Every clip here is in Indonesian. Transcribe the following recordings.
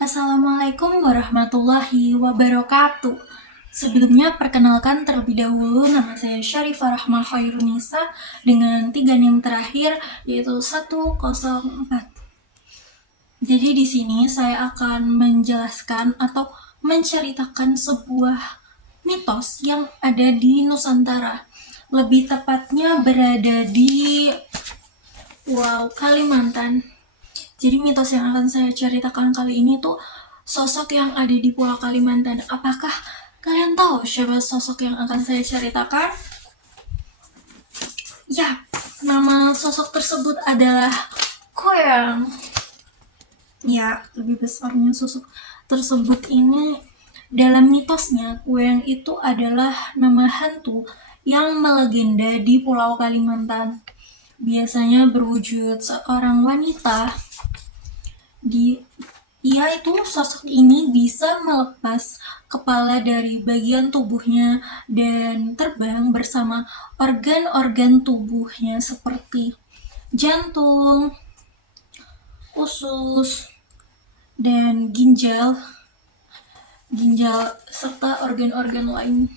Assalamualaikum warahmatullahi wabarakatuh. Sebelumnya perkenalkan terlebih dahulu, nama saya Syarifah Rahma Khairunisa dengan 3 NIM terakhir yaitu 104. Jadi di sini saya akan menjelaskan atau menceritakan sebuah mitos yang ada di Nusantara. Lebih tepatnya berada di Kalimantan. Jadi mitos yang akan saya ceritakan kali ini tuh sosok yang ada di Pulau Kalimantan. Apakah kalian tahu siapa sosok yang akan saya ceritakan? Ya, nama sosok tersebut adalah Koyang. Ya, lebih besarnya sosok tersebut ini dalam mitosnya, Koyang itu adalah nama hantu yang melegenda di Pulau Kalimantan. Biasanya berwujud seorang wanita. Sosok ini bisa melepas kepala dari bagian tubuhnya dan terbang bersama organ-organ tubuhnya seperti jantung, usus, dan ginjal serta organ-organ lain,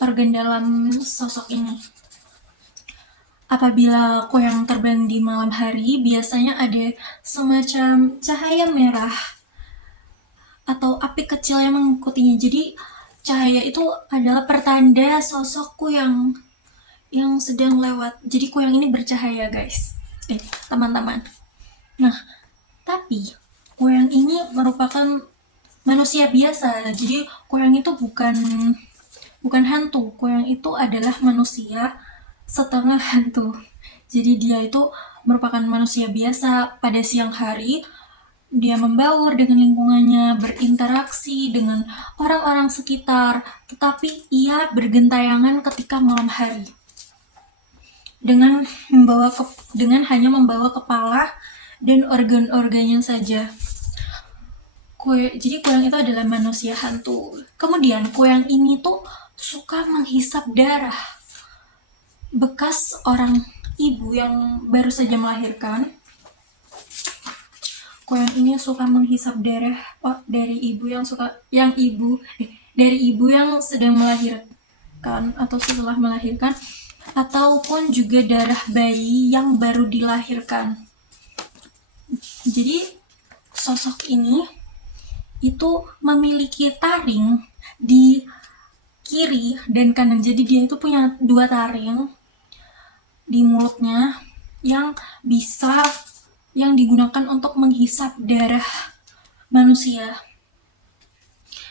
organ dalam sosok ini. Apabila koyang terbang di malam hari, biasanya ada semacam cahaya merah atau api kecil yang mengikutinya. Jadi cahaya itu adalah pertanda sosokku yang sedang lewat. Jadi kuyang ini bercahaya, guys. Teman-teman. Nah, tapi kuyang ini merupakan manusia biasa. Jadi kuyang itu bukan hantu. Kuyang itu adalah manusia setengah hantu. Jadi dia itu merupakan manusia biasa pada siang hari. Dia membaur dengan lingkungannya, berinteraksi dengan orang-orang sekitar, tetapi ia bergentayangan ketika malam hari. Dengan hanya membawa kepala dan organ-organnya saja. Jadi kuyang itu adalah manusia hantu. Kemudian kuyang ini tuh suka menghisap darah bekas orang ibu yang baru saja melahirkan. Kuyang ini suka menghisap darah dari ibu yang sedang melahirkan atau setelah melahirkan, ataupun juga darah bayi yang baru dilahirkan. Jadi sosok ini itu memiliki taring di kiri dan kanan. Jadi dia itu punya 2 taring di mulutnya yang digunakan untuk menghisap darah manusia.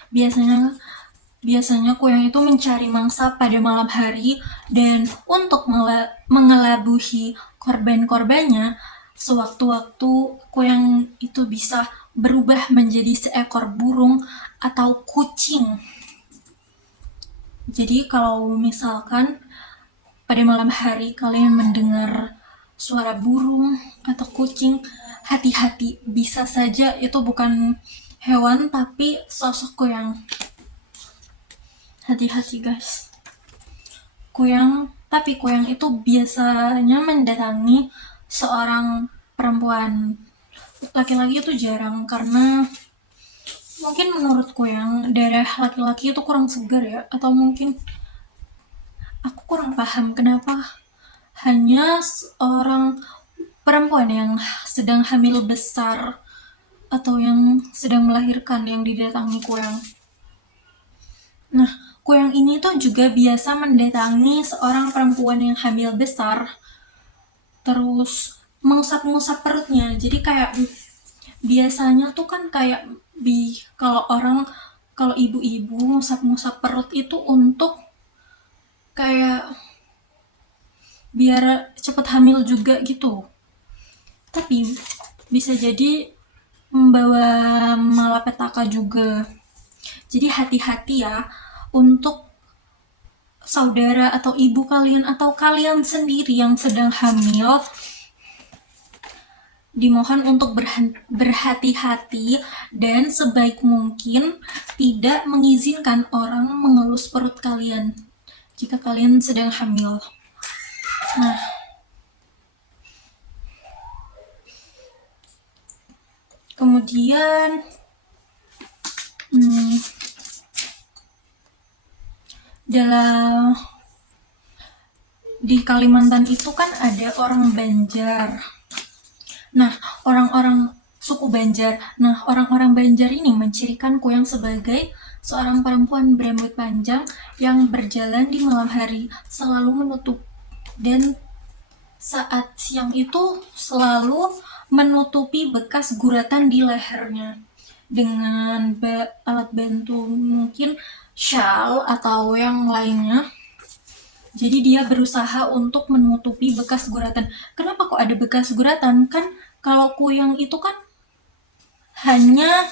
Biasanya kuyang itu mencari mangsa pada malam hari, dan untuk mengelabuhi korban-korbannya, sewaktu-waktu kuyang itu bisa berubah menjadi seekor burung atau kucing. Jadi kalau misalkan pada malam hari kalian mendengar suara burung atau kucing, hati-hati, bisa saja itu bukan hewan tapi sosok kuyang. Hati-hati, guys. Tapi kuyang itu biasanya mendatangi seorang perempuan. Laki-laki itu jarang, karena mungkin menurut kuyang darah laki-laki itu kurang segar ya, atau mungkin aku kurang paham kenapa hanya seorang perempuan yang sedang hamil besar atau yang sedang melahirkan yang didatangi kuyang. Nah, kuyang ini tuh juga biasa mendatangi seorang perempuan yang hamil besar, terus mengusap-ngusap perutnya. Jadi kayak biasanya tuh kan kayak kalau ibu-ibu ngusap-ngusap perut itu untuk kayak biar cepat hamil juga gitu. Tapi bisa jadi membawa malapetaka juga. Jadi hati-hati ya untuk saudara atau ibu kalian atau kalian sendiri yang sedang hamil. Dimohon untuk berhati-hati dan sebaik mungkin tidak mengizinkan orang mengelus perut kalian jika kalian sedang hamil. Nah, Kemudian dalam di Kalimantan itu kan ada orang Banjar. Nah, orang-orang suku Banjar. Nah, orang-orang Banjar ini mencirikan Kuyang sebagai seorang perempuan berambut panjang yang berjalan di malam hari, selalu menutup, dan saat siang itu selalu menutupi bekas guratan di lehernya dengan alat bantu, mungkin shawl atau yang lainnya. Jadi dia berusaha untuk menutupi bekas guratan. Kenapa kok ada bekas guratan? Kan kalau kuyang itu kan hanya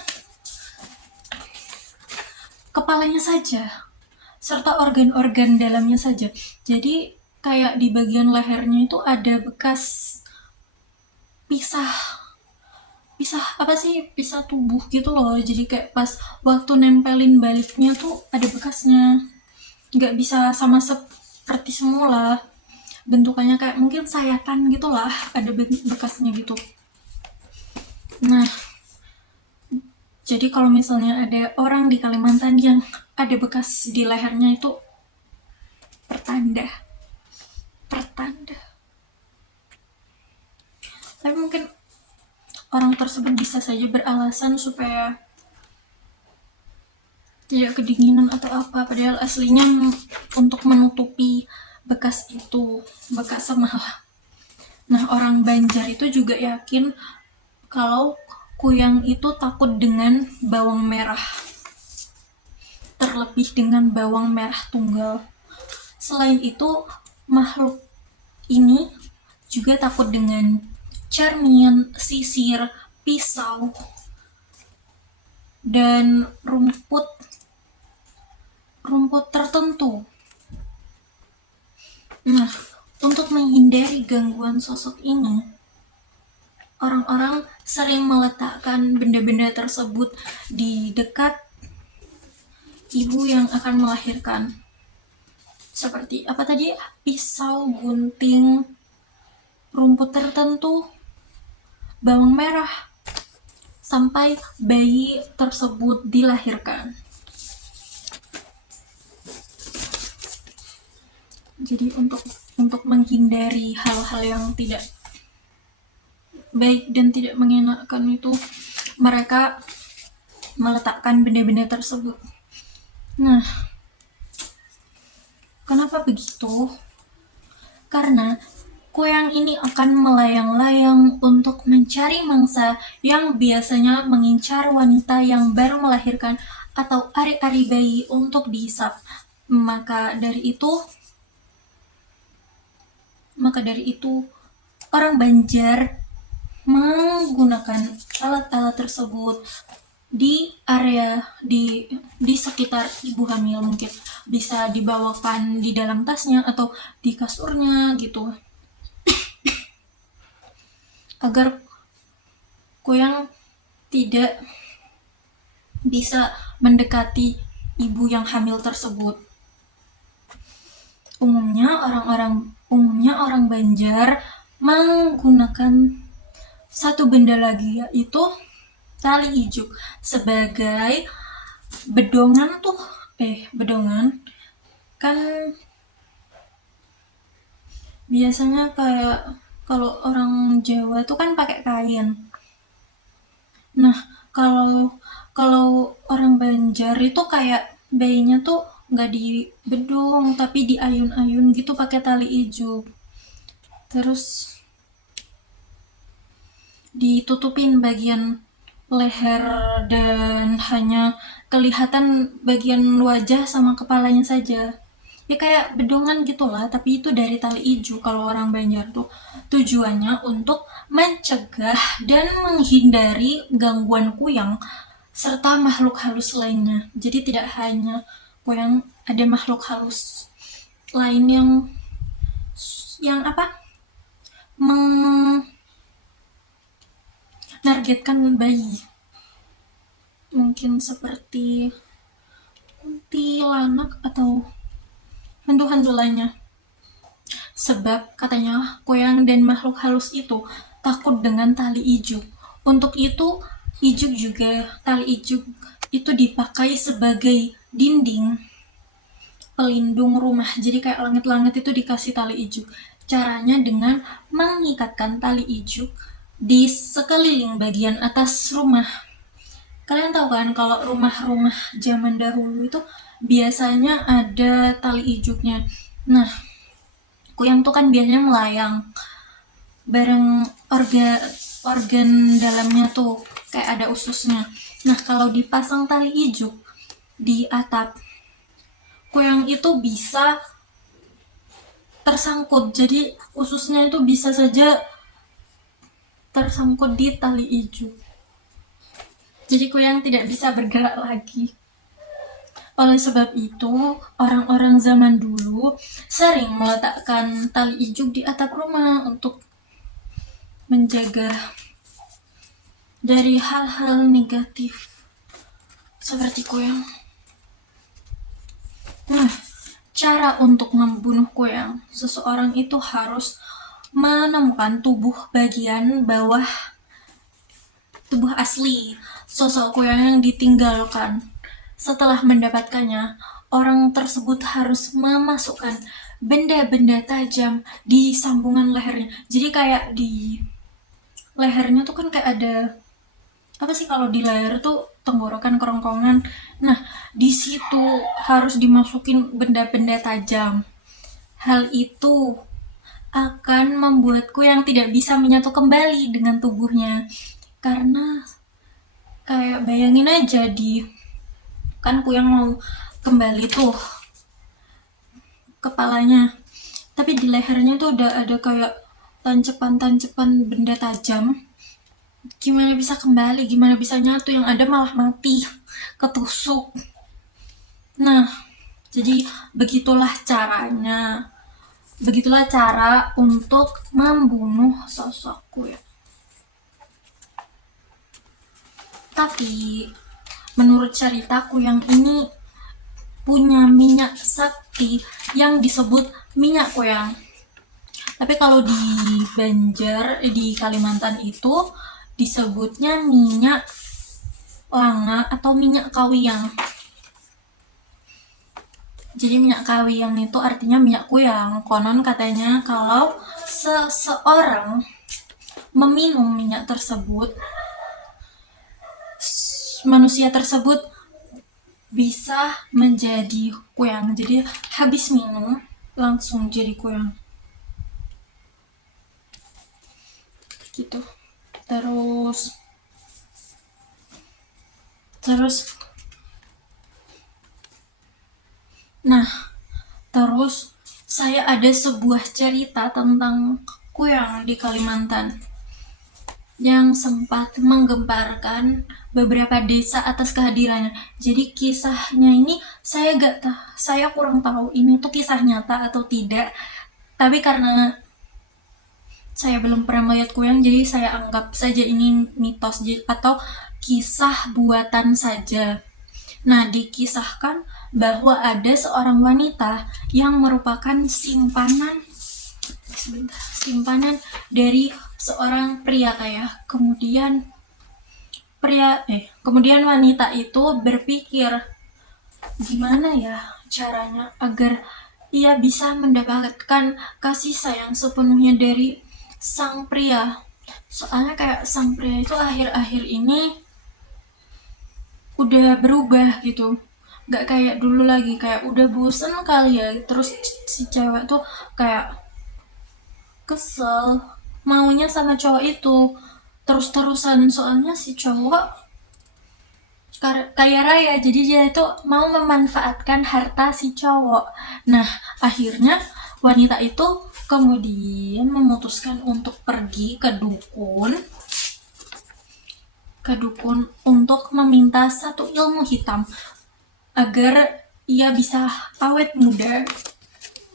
kepalanya saja, serta organ-organ dalamnya saja. Jadi kayak di bagian lehernya itu ada bekas pisah pisah apa sih, pisah tubuh gitu loh. Jadi kayak pas waktu nempelin baliknya tuh ada bekasnya, nggak bisa sama seperti semula, bentukannya kayak mungkin sayatan gitulah, ada bekasnya gitu. Nah, jadi kalau misalnya ada orang di Kalimantan yang ada bekas di lehernya, itu pertanda pertanda tapi mungkin orang tersebut bisa saja beralasan supaya tidak kedinginan atau apa, padahal aslinya untuk menutupi bekas itu, bekas semalah. Nah, orang Banjar itu juga yakin kalau kuyang itu takut dengan bawang merah, terlebih dengan bawang merah tunggal. Selain itu, makhluk ini juga takut dengan cermin, sisir, pisau, dan rumput tertentu. Nah, untuk menghindari gangguan sosok ini, orang-orang sering meletakkan benda-benda tersebut di dekat ibu yang akan melahirkan. Seperti apa tadi? Pisau, gunting, rumput tertentu, bawang merah, sampai bayi tersebut dilahirkan. Jadi untuk menghindari hal-hal yang tidak baik dan tidak mengenakan itu, mereka meletakkan benda-benda tersebut. Nah, kenapa begitu? Karena kuyang ini akan melayang-layang untuk mencari mangsa yang biasanya mengincar wanita yang baru melahirkan atau ari-ari bayi untuk dihisap. Maka dari itu orang Banjar menggunakan alat-alat tersebut di area di sekitar ibu hamil. Mungkin bisa dibawakan di dalam tasnya atau di kasurnya gitu, agar kuyang tidak bisa mendekati ibu yang hamil tersebut. Umumnya orang Banjar menggunakan satu benda lagi, yaitu tali ijuk sebagai bedongan kan biasanya kayak kalau orang Jawa tuh kan pakai kain. Nah, kalau orang Banjar itu kayak bayinya tuh nggak di bedong tapi di ayun-ayun gitu pakai tali ijuk, terus ditutupin bagian leher dan hanya kelihatan bagian wajah sama kepalanya saja. Ya kayak bedongan gitulah, tapi itu dari tali ijuk. Kalau orang Banjar tuh tujuannya untuk mencegah dan menghindari gangguan kuyang serta makhluk halus lainnya. Jadi tidak hanya kuyang, ada makhluk halus lain yang menargetkan bayi. Mungkin seperti kuntilanak atau hantu-hantu lainnya. Sebab katanya kuyang dan makhluk halus itu takut dengan tali ijuk. Untuk itu ijuk juga, tali ijuk itu dipakai sebagai dinding pelindung rumah. Jadi kayak langit-langit itu dikasih tali ijuk. Caranya dengan mengikatkan tali ijuk di sekeliling bagian atas rumah. Kalian tahu kan kalau rumah-rumah zaman dahulu itu biasanya ada tali ijuknya. Nah, kuyang tuh kan biasanya melayang bareng organ dalamnya tuh kayak ada ususnya. Nah, kalau dipasang tali ijuk di atap, kuyang itu bisa tersangkut. Jadi ususnya itu bisa saja tersangkut di tali ijuk. Jadi kuyang tidak bisa bergerak lagi. Oleh sebab itu, orang-orang zaman dulu sering meletakkan tali ijuk di atap rumah untuk menjaga dari hal-hal negatif seperti kuyang. Nah, cara untuk membunuh kuyang, seseorang itu harus menemukan tubuh bagian bawah tubuh asli sosok kuyang yang ditinggalkan. Setelah mendapatkannya, orang tersebut harus memasukkan benda-benda tajam di sambungan lehernya. Jadi kayak di lehernya tuh kan kayak ada apa sih, kalau di leher tuh tenggorokan, kerongkongan. Nah, di situ harus dimasukin benda-benda tajam. Hal itu akan membuatku yang tidak bisa menyatu kembali dengan tubuhnya. Karena kayak bayangin aja kan kuyang mau kembali tuh kepalanya, tapi di lehernya tuh udah ada kayak tancepan-tancepan benda tajam. Gimana bisa kembali, gimana bisa nyatu, yang ada malah mati, ketusuk. Nah, jadi begitulah cara untuk membunuh sosok kuyang. Tapi menurut cerita, kuyang ini punya minyak sakti yang disebut minyak kuyang. Tapi kalau di Banjar, di Kalimantan itu disebutnya minyak langa atau minyak kawiyang. Jadi minyak kawiyang itu artinya minyak kuyang. Konon katanya kalau seseorang meminum minyak tersebut, manusia tersebut bisa menjadi kuyang. Jadi habis minum langsung jadi kuyang. Gitu. Terus saya ada sebuah cerita tentang kuyang di Kalimantan yang sempat menggemparkan beberapa desa atas kehadirannya. Jadi kisahnya ini saya kurang tahu ini tuh kisah nyata atau tidak. Tapi karena saya belum pernah melihat kuyang, jadi saya anggap saja ini mitos atau kisah buatan saja. Nah, dikisahkan bahwa ada seorang wanita yang merupakan simpanan dari seorang pria kaya. Kemudian wanita itu berpikir, gimana ya caranya agar ia bisa mendapatkan kasih sayang sepenuhnya dari sang pria. Soalnya kayak sang pria itu akhir-akhir ini udah berubah gitu, gak kayak dulu lagi, kayak udah bosen kali ya. Terus si cewek tuh kayak kesel maunya sama cowok itu terus-terusan, soalnya si cowok kaya raya, jadi dia itu mau memanfaatkan harta si cowok. Nah, akhirnya wanita itu kemudian memutuskan untuk pergi ke dukun untuk meminta satu ilmu hitam agar ia bisa awet muda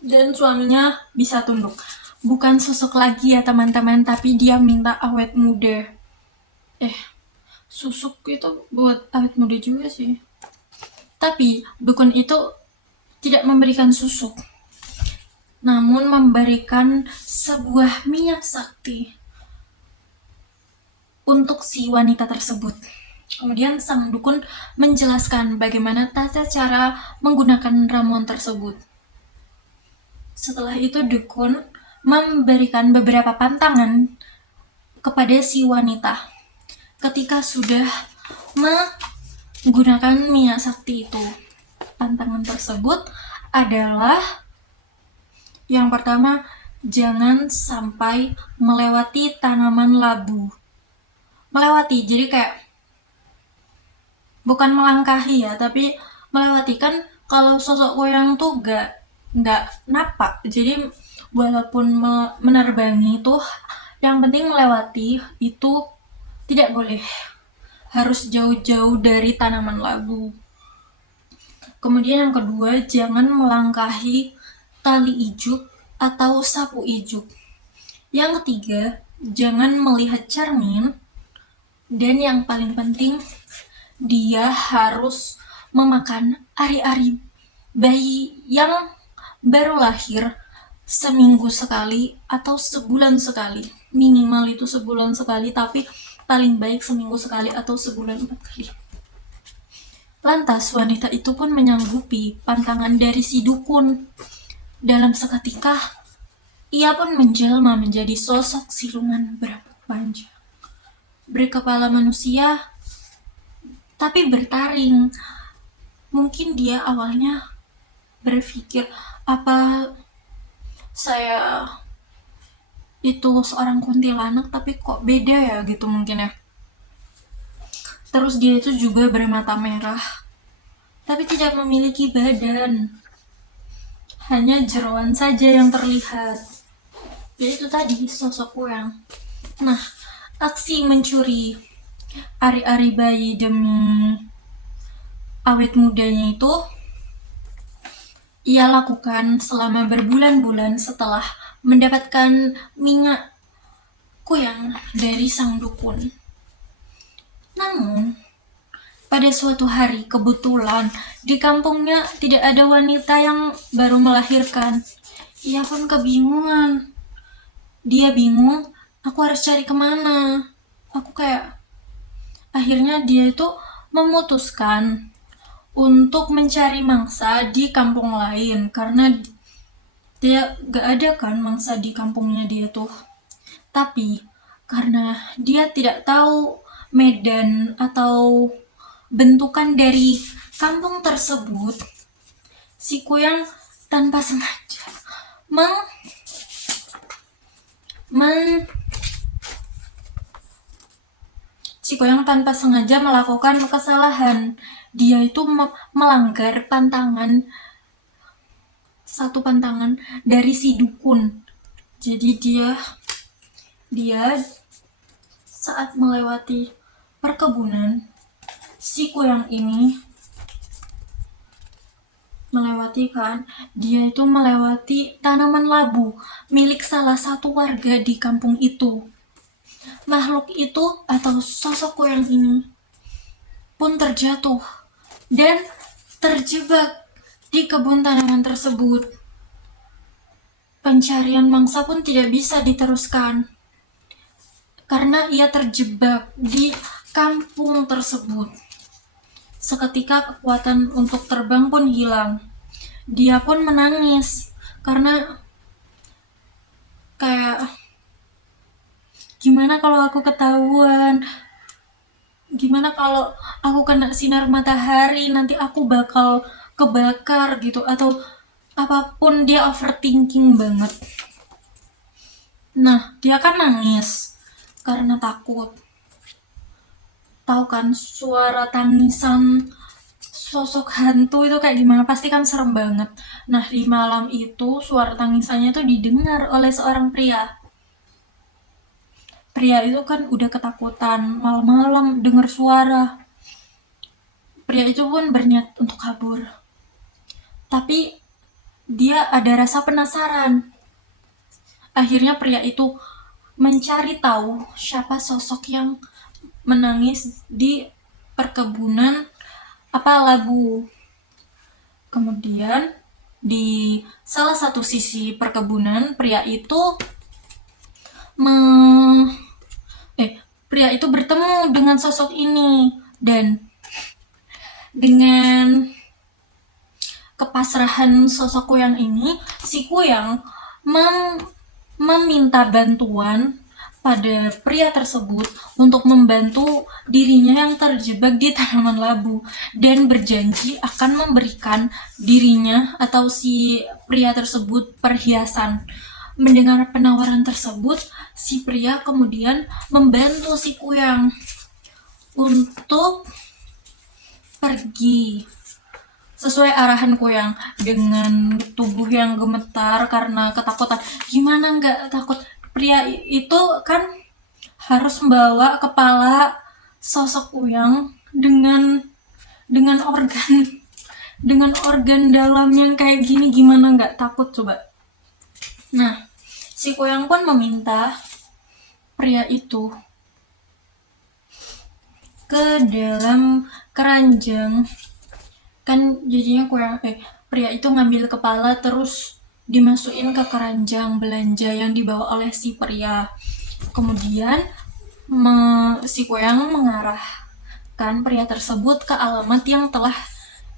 dan suaminya bisa tunduk. Bukan susuk lagi ya teman-teman, tapi dia minta awet muda. Susuk itu buat awet muda juga sih. Tapi dukun itu tidak memberikan susuk, namun memberikan sebuah minyak sakti untuk si wanita tersebut. Kemudian sang dukun menjelaskan bagaimana tata cara menggunakan ramuan tersebut. Setelah itu dukun memberikan beberapa pantangan kepada si wanita. Ketika sudah menggunakan minyak sakti itu, pantangan tersebut adalah yang pertama, jangan sampai melewati tanaman labu. Melewati, jadi kayak bukan melangkahi ya, tapi melewati. Kan kalau sosok goyang tuh nggak napak, jadi walaupun menerbangi itu, yang penting melewati itu tidak boleh, harus jauh-jauh dari tanaman labu. Kemudian yang kedua, jangan melangkahi tali ijuk atau sapu ijuk. Yang ketiga, jangan melihat cermin. Dan yang paling penting, dia harus memakan ari-ari bayi yang baru lahir seminggu sekali atau sebulan sekali. Minimal itu sebulan sekali, tapi paling baik seminggu sekali atau sebulan 4 kali. Lantas wanita itu pun menyanggupi pantangan dari si dukun. Dalam seketika, ia pun menjelma menjadi sosok siluman berambut panjang, berkepala manusia, tapi bertaring. Mungkin dia awalnya berpikir, apa saya itu seorang kuntilanak tapi kok beda ya gitu mungkin ya. Terus dia itu juga bermata merah, tapi tidak memiliki badan. Hanya jeroan saja yang terlihat. Yaitu tadi sosok orang. Nah, aksi mencuri ari-ari bayi demi awet mudanya itu ia lakukan selama berbulan-bulan setelah mendapatkan minyak kuyang dari sang dukun. Namun, pada suatu hari kebetulan di kampungnya tidak ada wanita yang baru melahirkan. Ia pun kebingungan. Dia bingung, aku harus cari kemana. Akhirnya dia itu memutuskan untuk mencari mangsa di kampung lain, karena dia gak ada kan mangsa di kampungnya dia tuh. Tapi karena dia tidak tahu medan atau bentukan dari kampung tersebut, si Kuyang tanpa sengaja melakukan kesalahan. Dia itu melanggar satu pantangan dari si dukun. Jadi dia saat melewati perkebunan, si Kuyang ini dia itu melewati tanaman labu milik salah satu warga di kampung itu. Makhluk itu atau sosok Kuyang ini pun terjatuh dan terjebak di kebun tanaman tersebut. Pencarian mangsa pun tidak bisa diteruskan karena ia terjebak di kampung tersebut. Seketika kekuatan untuk terbang pun hilang. Dia pun menangis karena kayak, gimana kalau aku ketahuan? Gimana kalau aku kena sinar matahari, nanti aku bakal kebakar gitu, atau apapun. Dia overthinking banget. Nah, dia kan nangis karena takut. Tahu kan suara tangisan sosok hantu itu kayak gimana? Pasti kan serem banget. Nah, di malam itu suara tangisannya tuh didengar oleh seorang pria. Pria itu kan udah ketakutan, malam-malam dengar suara. Pria itu pun berniat untuk kabur. Tapi dia ada rasa penasaran. Akhirnya pria itu mencari tahu siapa sosok yang menangis di perkebunan labu. Kemudian di salah satu sisi perkebunan, pria itu bertemu dengan sosok ini. Dan dengan kepasrahan sosok Kuyang ini, si Kuyang meminta bantuan pada pria tersebut untuk membantu dirinya yang terjebak di tanaman labu dan berjanji akan memberikan dirinya atau si pria tersebut perhiasan. Mendengar penawaran tersebut, si pria kemudian membantu si Kuyang untuk pergi sesuai arahan Kuyang dengan tubuh yang gemetar karena ketakutan. Gimana nggak takut? Pria itu kan harus membawa kepala sosok Kuyang dengan organ dalam yang kayak gini, gimana nggak takut coba? Nah, si Kuyang pun meminta pria itu ke dalam keranjang. Kan jadinya pria itu ngambil kepala terus dimasukin ke keranjang belanja yang dibawa oleh si pria. Kemudian si Kuyang mengarahkan pria tersebut ke alamat yang telah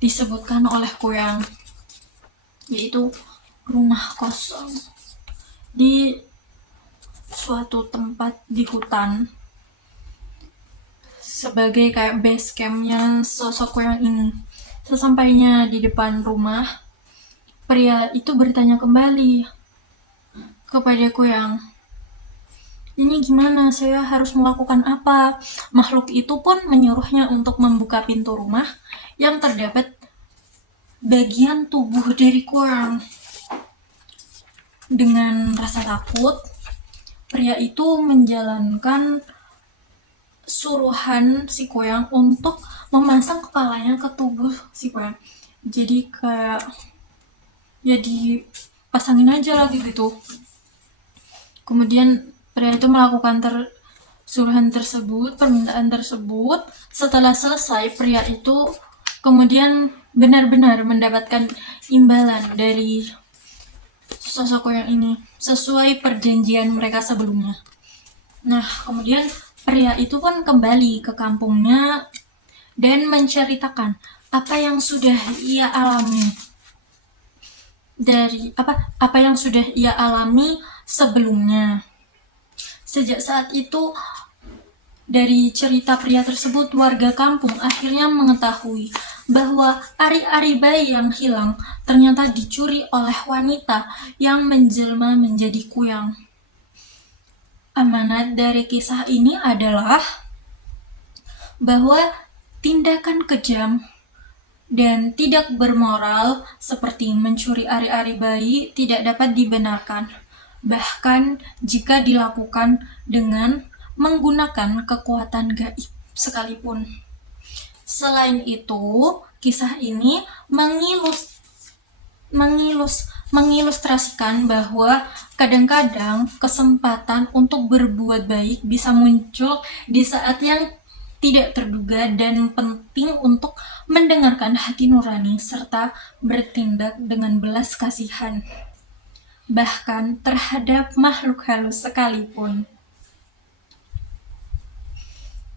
disebutkan oleh Kuyang, yaitu rumah kosong di suatu tempat di hutan sebagai kayak base campnya sosok Kuyang ini. Sesampainya di depan rumah, pria itu bertanya kembali kepada Kuyang, ini gimana, saya harus melakukan apa? Makhluk itu pun menyuruhnya untuk membuka pintu rumah yang terdapat bagian tubuh dari Kuyang. Dengan rasa takut, pria itu menjalankan suruhan si Kuyang untuk memasang kepalanya ke tubuh si Kuyang. Jadi kayak ya dipasangin aja lagi gitu. Kemudian pria itu melakukan suruhan tersebut, permintaan tersebut. Setelah selesai, pria itu kemudian benar-benar mendapatkan imbalan dari sosok Kuyang ini sesuai perjanjian mereka sebelumnya. Nah, kemudian pria itu pun kembali ke kampungnya dan menceritakan apa yang sudah ia alami apa yang sudah ia alami sebelumnya. Sejak saat itu, dari cerita pria tersebut, warga kampung akhirnya mengetahui bahwa ari-ari bayi yang hilang ternyata dicuri oleh wanita yang menjelma menjadi Kuyang. Amanat dari kisah ini adalah bahwa tindakan kejam dan tidak bermoral seperti mencuri ari-ari bayi tidak dapat dibenarkan, bahkan jika dilakukan dengan menggunakan kekuatan gaib sekalipun. Selain itu, kisah ini mengilustrasikan bahwa kadang-kadang kesempatan untuk berbuat baik bisa muncul di saat yang tidak terduga dan penting untuk mendengarkan hati nurani serta bertindak dengan belas kasihan, bahkan terhadap makhluk halus sekalipun.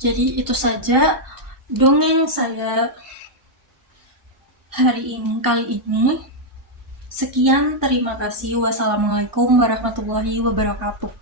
Jadi itu saja dongeng saya kali ini. Sekian, terima kasih. Wassalamualaikum warahmatullahi wabarakatuh.